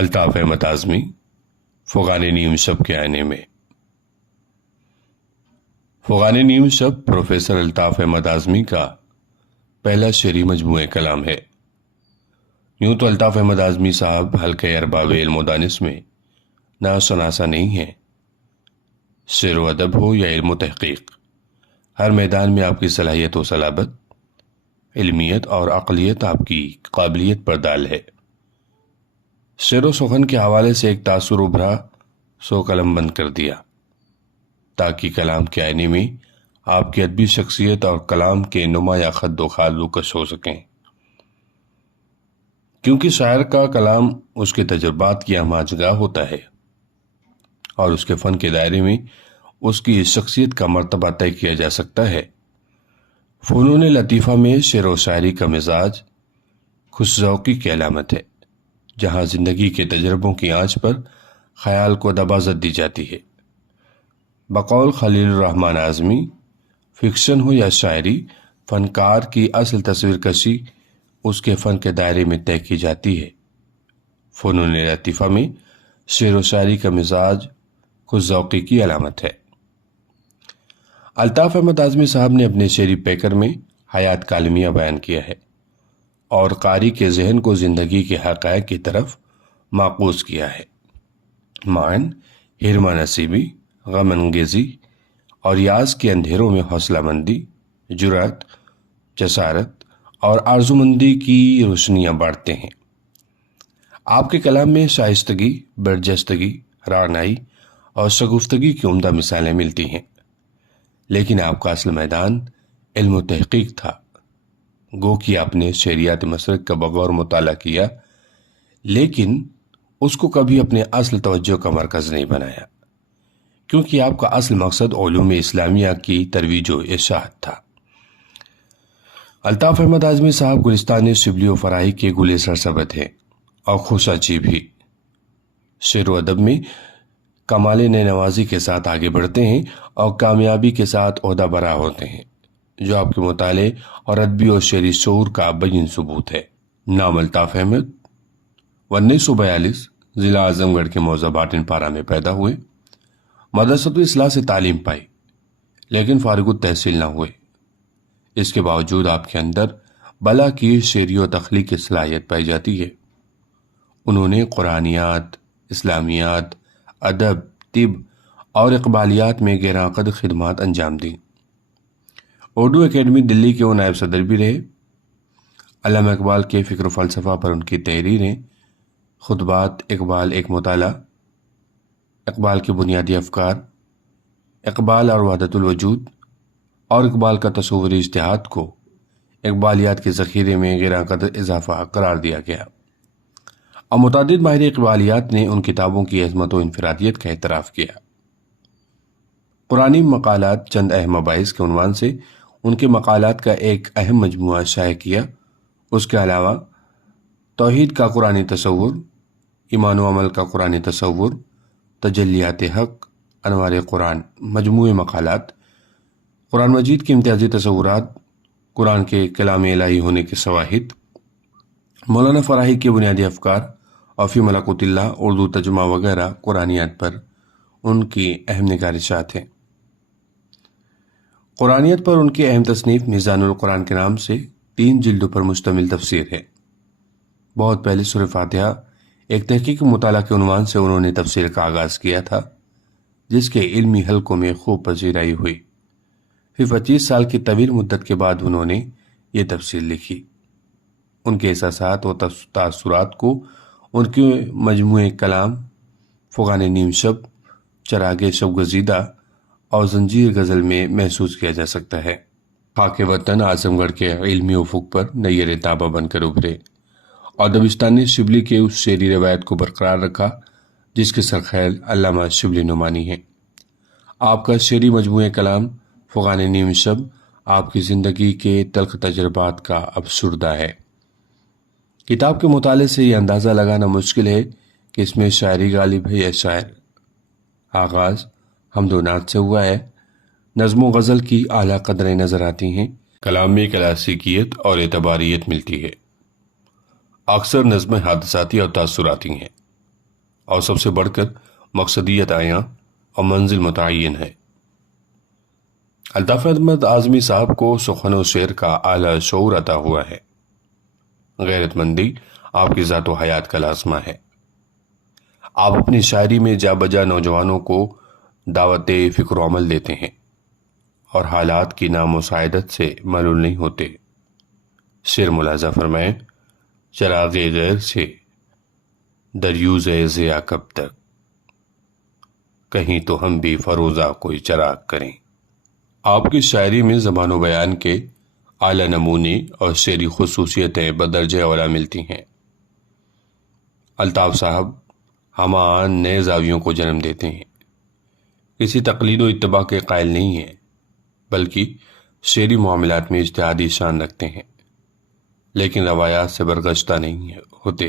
الطاف احمد اعظمی فغان نیم شب کے آئینے میں۔ فغان نیم شب پروفیسر الطاف احمد اعظمی کا پہلا شعری مجموعہ کلام ہے۔ یوں تو الطاف احمد اعظمی صاحب حلقہ ارباب علم و دانش میں نا شناسا نہیں ہیں۔ شعر و ادب ہو یا علم و تحقیق، ہر میدان میں آپ کی صلاحیت و صلابت، علمیت اور عقلیت آپ کی قابلیت پر دال ہے۔ شعر و سخن کے حوالے سے ایک تاثر ابھرا سو قلم بند کر دیا، تاکہ کلام کے آئینے میں آپ کی ادبی شخصیت اور کلام کے نمایاں خد و خال روکش ہو سکیں۔ کیونکہ شاعر کا کلام اس کے تجربات کی ہمہ جگہ ہوتا ہے اور اس کے فن کے دائرے میں اس کی شخصیت کا مرتبہ طے کیا جا سکتا ہے۔ فنون لطیفہ میں شعر و شاعری کا مزاج خوش ذوقی کی علامت ہے، جہاں زندگی کے تجربوں کی آنچ پر خیال کو دبازت دی جاتی ہے۔ بقول خلیل الرحمن اعظمی، فکشن ہو یا شاعری، فنکار کی اصل تصویر کشی اس کے فن کے دائرے میں طے کی جاتی ہے۔ فنون لطیفہ میں شعر و شاعری کا مزاج خوش ذوقی کی علامت ہے۔ الطاف احمد اعظمی صاحب نے اپنے شعری پیکر میں حیات کالمیہ بیان کیا ہے اور قاری کے ذہن کو زندگی کے حقائق کی طرف معکوس کیا ہے۔ معنی حرمہ نصیبی، غم انگیزی اور یاس کے اندھیروں میں حوصلہ مندی، جرأت، جسارت اور آرزومندی کی روشنیاں بانٹتے ہیں۔ آپ کے کلام میں شائستگی، برجستگی، رعنائی اور شگفتگی کی عمدہ مثالیں ملتی ہیں، لیکن آپ کا اصل میدان علم و تحقیق تھا۔ گو کہ آپ نے شعریات مسرک کا بغور مطالعہ کیا، لیکن اس کو کبھی اپنے اصل توجہ کا مرکز نہیں بنایا، کیونکہ آپ کا اصل مقصد علوم اسلامیہ کی ترویج و اشاعت تھا۔ الطاف احمد اعظمی صاحب گلستان شبلی و فراحی کے گلے سرسبد ہیں اور خوش اچی بھی۔ شعر و ادب میں کمال نوازی کے ساتھ آگے بڑھتے ہیں اور کامیابی کے ساتھ عہدہ برا ہوتے ہیں، جو آپ کے مطالعے اور ادبی و شعری شعور کا بین ثبوت ہے۔ نام الطاف احمد 1942 ضلع اعظم گڑھ کے موضع باٹن پارہ میں پیدا ہوئے۔ مدرسۃ الاصلاح سے تعلیم پائی، لیکن فارغ التحصیل نہ ہوئے۔ اس کے باوجود آپ کے اندر بلا کی شعری و تخلیقی صلاحیت پائی جاتی ہے۔ انہوں نے قرآنیات، اسلامیات، ادب، طب اور اقبالیات میں گراں قدر خدمات انجام دیں۔ اردو اکیڈمی دلی کے وہ نائب صدر بھی رہے۔ علامہ اقبال کے فکر و فلسفہ پر ان کی تحریریں، خطبات اقبال ایک مطالعہ، اقبال کے بنیادی افکار، اقبال اور وحدت الوجود اور اقبال کا تصوری اجتہاد کو اقبالیات کے ذخیرے میں گراں قدر اضافہ قرار دیا گیا، اور متعدد ماہر اقبالیات نے ان کتابوں کی عظمت و انفرادیت کا اعتراف کیا۔ قرآنی مقالات چند اہم مباحث کے عنوان سے ان کے مقالات کا ایک اہم مجموعہ شائع کیا۔ اس کے علاوہ توحید کا قرآنی تصور، ایمان و عمل کا قرآنی تصور، تجلیات حق، انوار قرآن مجموعہ مقالات، قرآن مجید کے امتیازی تصورات، قرآن کے کلام الہی ہونے کے شواہد، مولانا فراحی کے بنیادی افکار اور فی ملکوت اللہ اردو ترجمہ وغیرہ قرآنیات پر ان کی اہم نگارشات ہیں۔ قرآنیت پر ان کی اہم تصنیف میزان القرآن کے نام سے 3 جلدوں پر مشتمل تفسیر ہے۔ بہت پہلے سورہ فاتحہ ایک تحقیقی مطالعہ کے عنوان سے انہوں نے تفسیر کا آغاز کیا تھا، جس کے علمی حلقوں میں خوب پذیرائی ہوئی۔ پھر 25 سال کی طویل مدت کے بعد انہوں نے یہ تفسیر لکھی۔ ان کے احساسات و تاثرات کو ان کے مجموعہ کلام فغان نیم شب، چراغ شب گزیدہ اور زنجیر غزل میں محسوس کیا جا سکتا ہے۔ خاک وطن اعظم گڑھ کے علمی افق پر نیر تابہ بن کر ابھرے اور دبستان شبلی کے اس شعری روایت کو برقرار رکھا جس کے سرخیل علامہ شبلی نعمانی ہیں۔ آپ کا شعری مجموعہ کلام فغان نیم شب آپ کی زندگی کے تلخ تجربات کا افسردہ ہے۔ کتاب کے مطالعے سے یہ اندازہ لگانا مشکل ہے کہ اس میں شاعری غالب ہے یا شاعر۔ آغاز حمد و نعت سے ہوا ہے، نظم و غزل کی اعلیٰ قدریں نظر آتی ہیں، کلام میں کلاسیکیت اور اعتباریت ملتی ہے، اکثر نظمیں حادثاتی اور تاثراتی ہیں۔ اور سب سے بڑھ کر مقصدیت عیاں اور منزل متعین ہے۔ الطاف احمد اعظمی صاحب کو سخن و شعر کا اعلیٰ شعور عطا ہوا ہے۔ غیرت مندی آپ کی ذات و حیات کا لازمہ ہے۔ آپ اپنی شاعری میں جا بجا نوجوانوں کو دعوت فکر و عمل دیتے ہیں اور حالات کی نامساعدت سے ملول نہیں ہوتے۔ شعر ملاحظہ فرمائیں: چراغ غیر سے دریوز ضیا کب تک، کہیں تو ہم بھی فروزہ کوئی چراغ کریں۔ آپ کی شاعری میں زبان و بیان کے اعلیٰ نمونے اور شعری خصوصیتیں بدرجہ اولیٰ ملتی ہیں۔ الطاف صاحب ہمان نئے زاویوں کو جنم دیتے ہیں، کسی تقلید و اتباع کے قائل نہیں ہیں، بلکہ شعری معاملات میں اجتہادی شان رکھتے ہیں، لیکن روایات سے برگشتہ نہیں ہوتے۔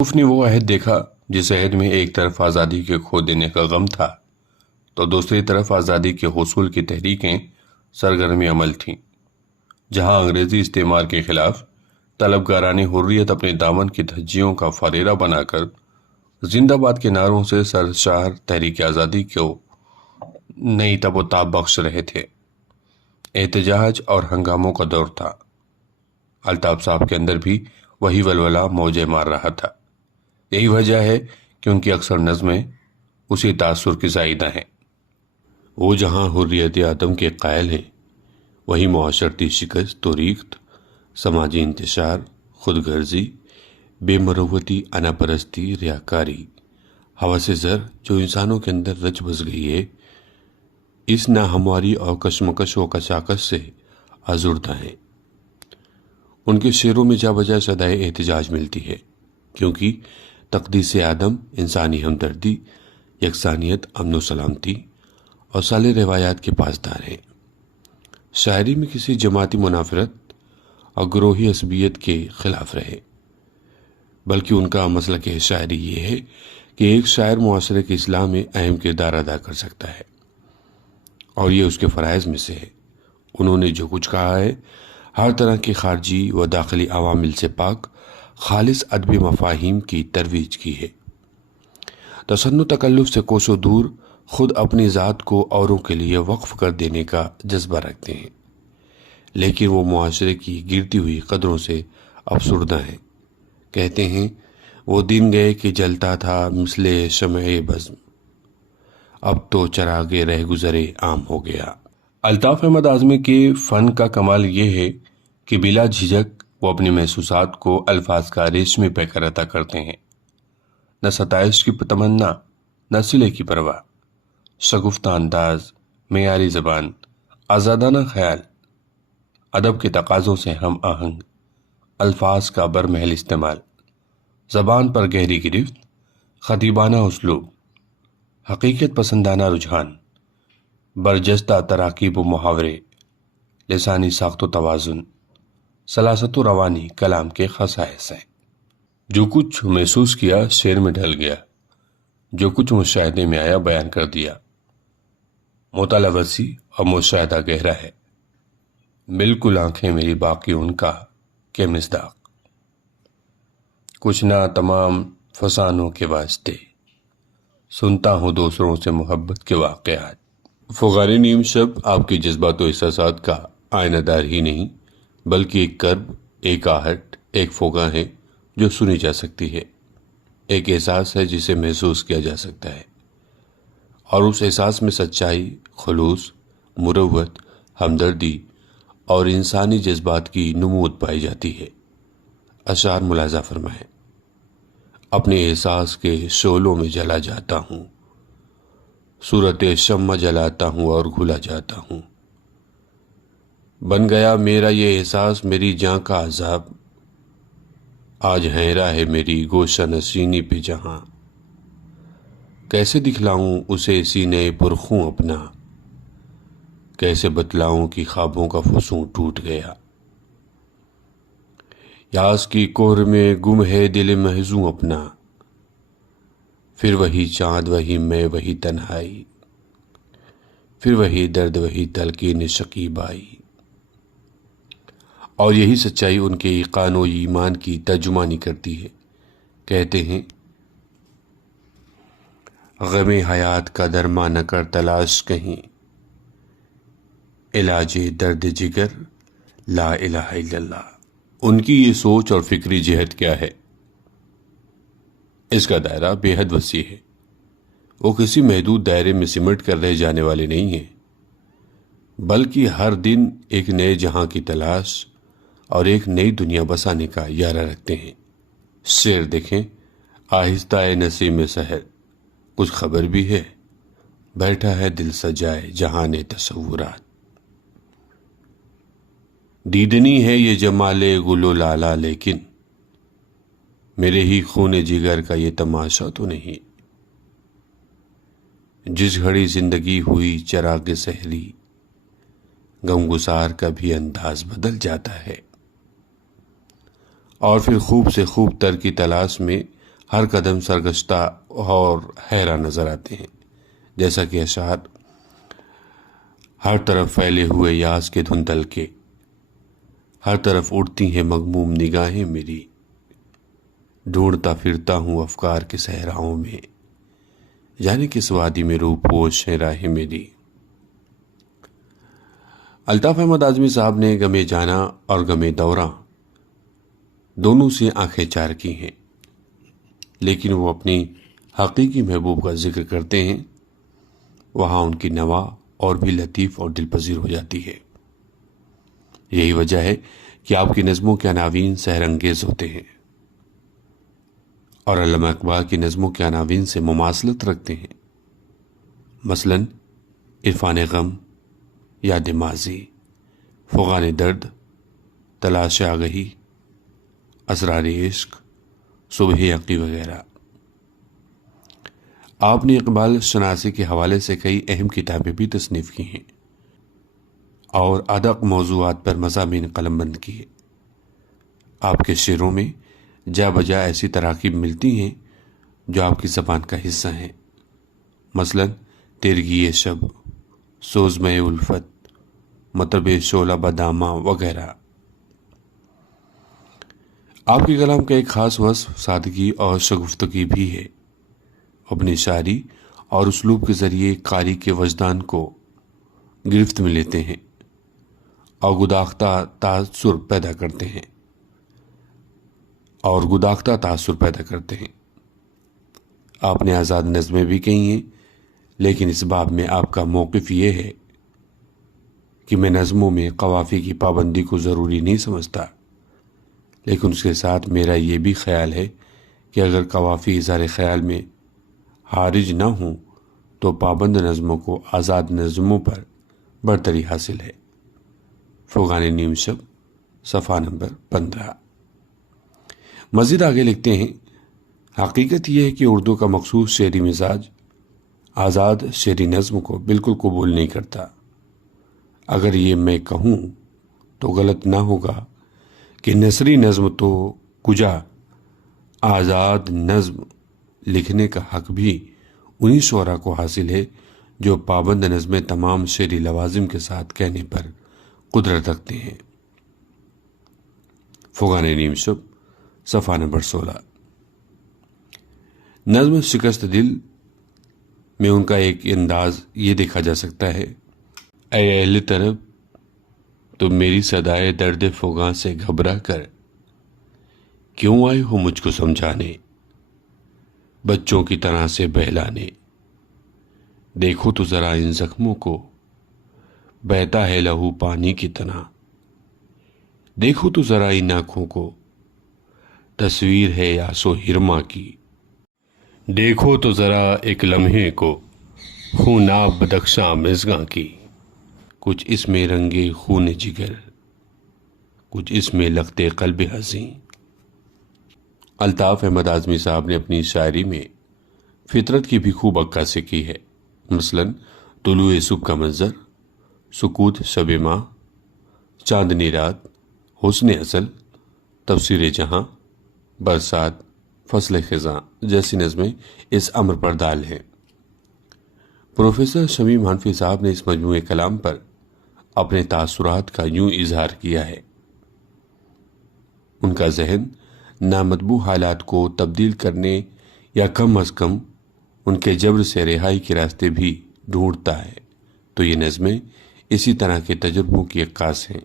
صوف نے وہ عہد دیکھا جس عہد میں ایک طرف آزادی کے کھو دینے کا غم تھا تو دوسری طرف آزادی کے حصول کی تحریکیں سرگرم عمل تھیں، جہاں انگریزی استعمار کے خلاف طلبگاران حریت اپنے دامن کی دھجیوں کا فریرہ بنا کر زندہ باد کے نعروں سے سرشار تحریک آزادی کو نئی تب و تاب بخش رہے تھے۔ احتجاج اور ہنگاموں کا دور تھا۔ الطاف صاحب کے اندر بھی وہی ولولہ موجیں مار رہا تھا۔ یہی وجہ ہے کہ ان کی اکثر نظمیں اسی تاثر کی زائدہ ہیں۔ وہ جہاں حریت عدم کے قائل ہیں، وہی معاشرتی شکست و ریخت، سماجی انتشار، خود غرضی، بے مروتی، انا پرستی، ریاکاری، ہوس زر جو انسانوں کے اندر رچ بس گئی ہے، اس ناہمواری اور کشمکش و کشاکش سے آزردہ ہیں۔ ان کے شعروں میں جا بجا صدائے احتجاج ملتی ہے، کیونکہ تقدیس آدم، انسانی ہمدردی، یکسانیت، امن و سلامتی اور صالح روایات کے پاسدار ہیں۔ شاعری میں کسی جماعتی منافرت اور گروہی عصبیت کے خلاف رہے، بلکہ ان کا مسلک شاعری یہ ہے کہ ایک شاعر معاشرے کی اصلاح میں اہم کردار ادا کر سکتا ہے، اور یہ اس کے فرائض میں سے ہے۔ انہوں نے جو کچھ کہا ہے، ہر طرح کی خارجی و داخلی عوامل سے پاک خالص ادبی مفاہیم کی ترویج کی ہے۔ تصنع تکلف سے کوسوں دور خود اپنی ذات کو اوروں کے لیے وقف کر دینے کا جذبہ رکھتے ہیں، لیکن وہ معاشرے کی گرتی ہوئی قدروں سے افسردہ ہیں۔ کہتے ہیں وہ دن گئے کہ جلتا تھا مثل شمع بزم، اب تو چراغ رہ گزرے عام ہو گیا۔ الطاف احمد اعظمی کے فن کا کمال یہ ہے کہ بلا جھجک وہ اپنی محسوسات کو الفاظ کا ریشمی پیکر عطا کرتے ہیں۔ نہ ستائش کی تمنا، نہ صلے کی پرواہ، شگفتہ انداز، معیاری زبان، آزادانہ خیال، ادب کے تقاضوں سے ہم آہنگ، الفاظ کا برمحل استعمال، زبان پر گہری گرفت، خطیبانہ اسلوب، حقیقت پسندانہ رجحان، برجستہ تراکیب و محاورے، لسانی ساخت و توازن، سلاست و روانی کلام کے خصائص ہیں۔ جو کچھ محسوس کیا شعر میں ڈھل گیا، جو کچھ مشاہدے میں آیا بیان کر دیا۔ مطالعہ وسیع اور مشاہدہ گہرا ہے، بالکل آنکھیں میری باقی ان کا کہ مصداق، کچھ نہ تمام فسانوں کے واسطے، سنتا ہوں دوسروں سے محبت کے واقعات۔ فغان نیم شب آپ کے جذبات و احساسات کا آئینہ دار ہی نہیں، بلکہ ایک کرب، ایک آہٹ، ایک فغاں ہے جو سنی جا سکتی ہے، ایک احساس ہے جسے محسوس کیا جا سکتا ہے، اور اس احساس میں سچائی، خلوص، مروت، ہمدردی اور انسانی جذبات کی نمود پائی جاتی ہے۔ اشعار ملاحظہ فرمائیں: اپنے احساس کے شعلوں میں جلا جاتا ہوں، صورت شمع جلاتا ہوں اور گھلا جاتا ہوں، بن گیا میرا یہ احساس میری جان کا عذاب، آج حیرا ہے میری گوشہ نشینی پہ جہاں، کیسے دکھلاؤں اسے سینے پرخوں اپنا، کیسے بتلاؤں کہ خوابوں کا فسوں ٹوٹ گیا، یاس کی کوہر میں گم ہے دل محزوں اپنا، پھر وہی چاند وہی میں وہی تنہائی، پھر وہی درد وہی تلقین شکیب آئی۔ اور یہی سچائی ان کے ایقان و ایمان کی ترجمانی کرتی ہے۔ کہتے ہیں غم حیات کا درما نہ کر تلاش کہیں، علاج درد جگر لا الہ الا اللہ۔ ان کی یہ سوچ اور فکری جہت کیا ہے؟ اس کا دائرہ بے حد وسیع ہے۔ وہ کسی محدود دائرے میں سمٹ کر رہ جانے والے نہیں ہیں، بلکہ ہر دن ایک نئے جہاں کی تلاش اور ایک نئی دنیا بسانے کا ارادہ رکھتے ہیں۔ شعر دیکھیں، آہستہ نسیم سحر، کچھ خبر بھی ہے، بیٹھا ہے دل سجائے جہان تصورات۔ دیدنی ہے یہ جمال گل و لالا، لیکن میرے ہی خون جگر کا یہ تماشا تو نہیں۔ جس گھڑی زندگی ہوئی چراغ سحری، غمگسار کا بھی انداز بدل جاتا ہے، اور پھر خوب سے خوب تر کی تلاش میں ہر قدم سرگشتہ اور حیران نظر آتے ہیں۔ جیسا کہ اشعار، ہر طرف پھیلے ہوئے یاس کے دھندل کے، ہر طرف اڑتی ہیں مغموم نگاہیں میری، ڈھونڈتا پھرتا ہوں افکار کے صحراؤں میں، جانے کس وادی میں روح پوش ہے راہیں میری۔ الطاف احمد اعظمی صاحب نے غم جانا اور غم دوراں دونوں سے آنکھیں چار کی ہیں، لیکن وہ اپنی حقیقی محبوب کا ذکر کرتے ہیں، وہاں ان کی نوا اور بھی لطیف اور دلپذیر ہو جاتی ہے۔ یہی وجہ ہے کہ آپ کی نظموں کے عناوین سحر انگیز ہوتے ہیں اور علامہ اقبال کی نظموں کے عناوین سے مماثلت رکھتے ہیں۔ مثلاً عرفان غم، یاد ماضی، فغان درد، تلاش آگہی، اسرار عشق، صبح یقی وغیرہ۔ آپ نے اقبال شناسی کے حوالے سے کئی اہم کتابیں بھی تصنیف کی ہیں اور ادق موضوعات پر مضامین قلم بند کیے۔ آپ کے شعروں میں جا بجا ایسی تراکیب ملتی ہیں جو آپ کی زبان کا حصہ ہیں، مثلاً تیرگی شب، سوزمے الفت، مطرب شعلہ بدامہ وغیرہ۔ آپ کے کلام کا ایک خاص وصف سادگی اور شگفتگی بھی ہے۔ اپنی شاعری اور اسلوب کے ذریعے قاری کے وجدان کو گرفت میں لیتے ہیں اور گداختہ تاثر پیدا کرتے ہیں۔ آپ نے آزاد نظمیں بھی کہی ہیں، لیکن اس باب میں آپ کا موقف یہ ہے کہ میں نظموں میں قوافی کی پابندی کو ضروری نہیں سمجھتا، لیکن اس کے ساتھ میرا یہ بھی خیال ہے کہ اگر قوافی اظہار خیال میں حارج نہ ہوں تو پابند نظموں کو آزاد نظموں پر برتری حاصل ہے۔ فغان نیم شب، صفحہ نمبر 15۔ مزید آگے لکھتے ہیں، حقیقت یہ ہے کہ اردو کا مخصوص شعری مزاج آزاد شعری نظم کو بالکل قبول نہیں کرتا۔ اگر یہ میں کہوں تو غلط نہ ہوگا کہ نثری نظم تو کجا، آزاد نظم لکھنے کا حق بھی انہی شعراء کو حاصل ہے جو پابند نظمیں تمام شعری لوازم کے ساتھ کہنے پر قدرت رکھتے ہیں۔ فغان نیم شب، صفحہ نمبر 16۔ نظم شکست دل میں ان کا ایک انداز یہ دیکھا جا سکتا ہے، اے اہل طرب تم میری صدائے درد فغاں سے گھبرا کر کیوں آئے ہو مجھ کو سمجھانے، بچوں کی طرح سے بہلانے، دیکھو تو ذرا ان زخموں کو بہتا ہے لہو پانی کی طرح، دیکھو تو ذرا ان آنکھوں کو تصویر ہے یاسو ہرما کی، دیکھو تو ذرا ایک لمحے کو خوناب بدخشاں مژگاں کی، کچھ اس میں رنگے خون جگر، کچھ اس میں لگتے قلب حزین۔ الطاف احمد اعظمی صاحب نے اپنی شاعری میں فطرت کی بھی خوب عکاسی کی ہے، مثلاً طلوع صبح کا منظر، سکوت شب ماہ، چاندنی رات، حسن اصل، تفسیر جہاں، برسات، فصل خزاں جیسی نظمیں اس امر پر دال ہیں۔ پروفیسر شمیم حنفی صاحب نے اس مجموعے کلام پر اپنے تاثرات کا یوں اظہار کیا ہے، ان کا ذہن نامطبوع حالات کو تبدیل کرنے یا کم از کم ان کے جبر سے رہائی کے راستے بھی ڈھونڈتا ہے، تو یہ نظمیں اسی طرح کے تجربوں کی عکاس ہیں۔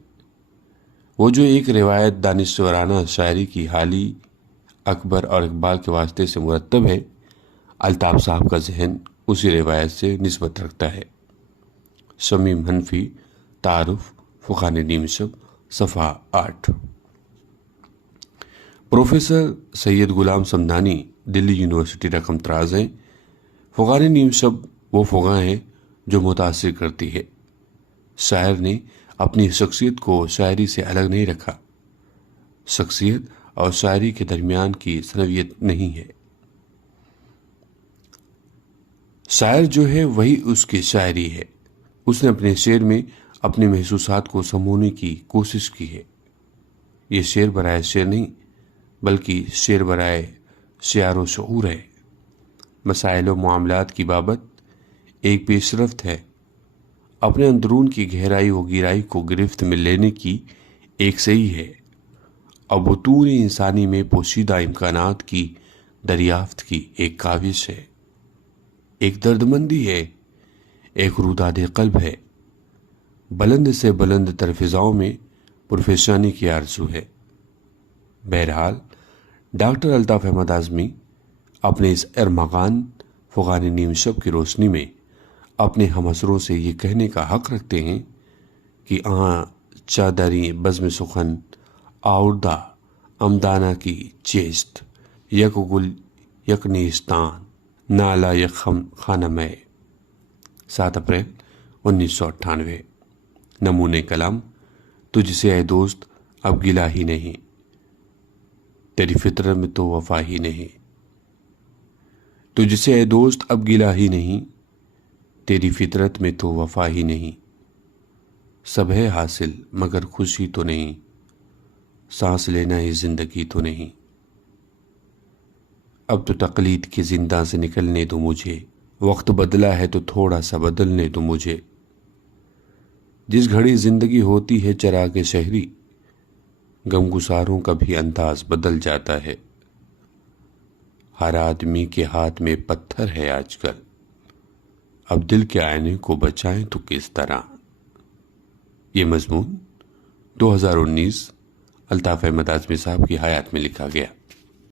وہ جو ایک روایت دانشورانہ شاعری کی حالی اکبر اور اقبال کے واسطے سے مرتب ہے، الطاف صاحب کا ذہن اسی روایت سے نسبت رکھتا ہے۔ شمیم حنفی، تعارف، فغان نیم شب، صفحہ 8۔ پروفیسر سید غلام سمدانی، دلی یونیورسٹی، رقم 53۔ فغان نیم شب وہ فغاں ہیں جو متاثر کرتی ہے۔ شاعر نے اپنی شخصیت کو شاعری سے الگ نہیں رکھا۔ شخصیت اور شاعری کے درمیان کی سنویت نہیں ہے۔ شاعر جو ہے وہی اس کی شاعری ہے۔ اس نے اپنے شعر میں اپنے محسوسات کو سمونے کی کوشش کی ہے۔ یہ شعر برائے شعر نہیں، بلکہ شعر برائے شعر و شعور ہے۔ مسائل و معاملات کی بابت ایک پیش رفت ہے۔ اپنے اندرون کی گہرائی و گہرائی کو گرفت میں لینے کی ایک صحیح ہے، اور بطون انسانی میں پوشیدہ امکانات کی دریافت کی ایک کاوش ہے۔ ایک دردمندی ہے، ایک روداد قلب ہے، بلند سے بلند تر فضاؤں میں پرفیشانی کی آرزو ہے۔ بہرحال ڈاکٹر الطاف احمد اعظمی اپنے اس ارمغان فغان نیم شب کی روشنی میں اپنے ہم اثروں سے یہ کہنے کا حق رکھتے ہیں کہ چادری بزم سخن آوردہ امدانہ کی چیست، یک گل یک نیستان نالا یک خانہ میں۔ 7 اپریل 1998۔ نمونِ کلام: تجھ سے اے دوست اب گلہ ہی نہیں، تیری فطرت میں تو وفا ہی نہیں۔ تجھ سے اے دوست اب گلہ ہی نہیں، تیری فطرت میں تو وفا ہی نہیں۔ سب ہے حاصل مگر خوشی تو نہیں، سانس لینا ہی زندگی تو نہیں۔ اب تو تقلید کے زنداں سے نکلنے دو مجھے، وقت بدلا ہے تو تھوڑا سا بدلنے دو مجھے۔ جس گھڑی زندگی ہوتی ہے چراغ شہری، غمگساروں کا بھی انداز بدل جاتا ہے۔ ہر آدمی کے ہاتھ میں پتھر ہے آج کل، اب دل کے آئینے کو بچائیں تو کس طرح۔ یہ مضمون 2019 الطاف احمد اعظمی صاحب کی حیات میں لکھا گیا۔